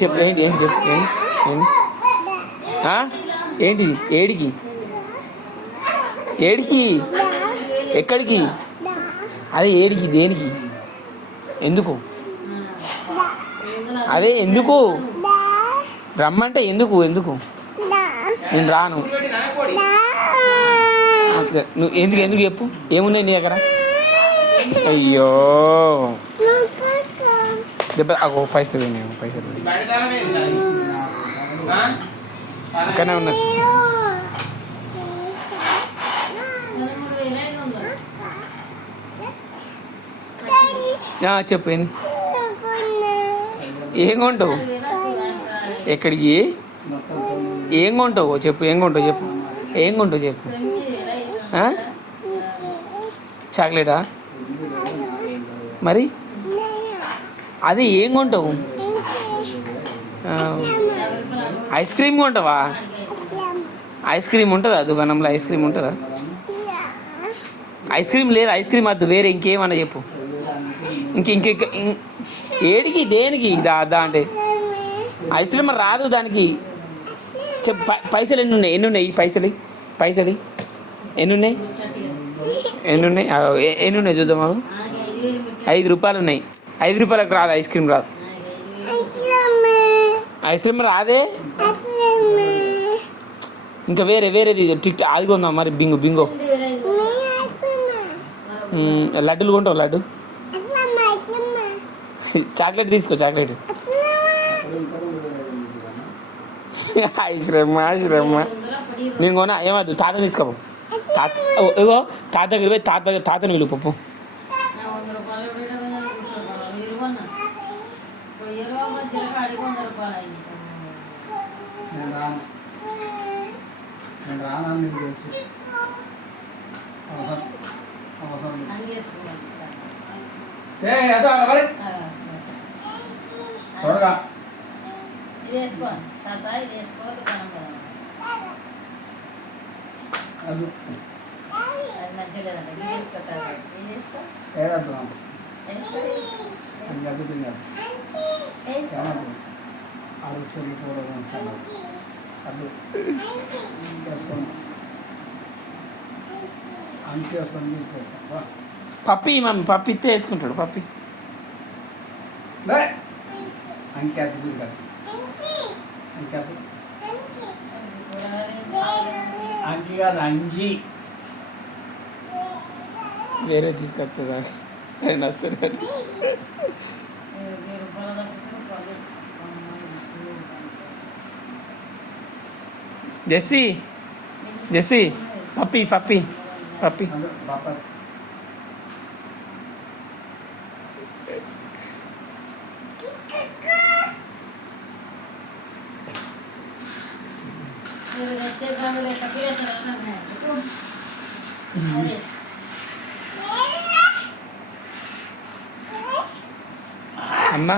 చెప్పు ఏంటి ఏంటి చెప్పు ఏంటి ఏంటి ఏడికి ఏడికి ఎక్కడికి అదే ఏడికి దేనికి ఎందుకు అదే ఎందుకు రమ్మంటే ఎందుకు ఎందుకు నేను రాను నువ్వు ఎందుకు ఎందుకు చెప్పు ఏమున్నాయి నీ దగ్గర అయ్యో దెబ్బ పైసలు పైసలు ఇక్కడనే ఉన్నది చెప్పు ఏంది ఏం కొంటావు ఎక్కడికి ఏం కొంటావు చెప్పు ఏం కొంటావు చెప్పు ఏం కొంటావు చెప్పు చాక్లెటా మరి అది ఏం కొంటావు ఐస్ క్రీమ్ కొంటావా ఐస్ క్రీమ్ ఉంటుందా దుకాణంలో ఐస్ క్రీమ్ ఉంటుందా ఐస్ క్రీమ్ లేదు ఐస్ క్రీమ్ వద్దు వేరే ఇంకేమన్నా చెప్పు ఇంక ఏడికి దేనికి దా అంటే ఐస్ క్రీమ్ రాదు దానికి చెప్పు పైసలు ఎన్ని ఉన్నాయి ఈ పైసలు పైసలు ఎన్ని ఉన్నాయి ఎన్ని ఉన్నాయి చూద్దాం మాకు 5 రూపాయలు ఉన్నాయి 5 రూపాయలకు రాదు ఐస్ క్రీమ్ రాదు ఐస్ క్రీమ్ రాదే ఇంకా వేరేది టిక్ అది కొందాం మరి బింగో బింగో లడ్డూలు కొంటావు లడ్డు చాక్లెట్ తీసుకో చాక్లెట్ ఐశ్రమ్మ నేను కొనా ఏమద్దు తాత తీసుకోపో తాత ఇగో తాత దగ్గర పోయి తాతని విలువ పప్పు త్వరగా పప్పి మమ్మీ పప్పి ఇస్తే వేసుకుంటాడు పప్పి అంకి కాదు అంగి వేరే తీసుకొస్తుందా నచ్చలేదు జెస్సీ జెస్సీ పప్పి పప్పి పప్పి అమ్మా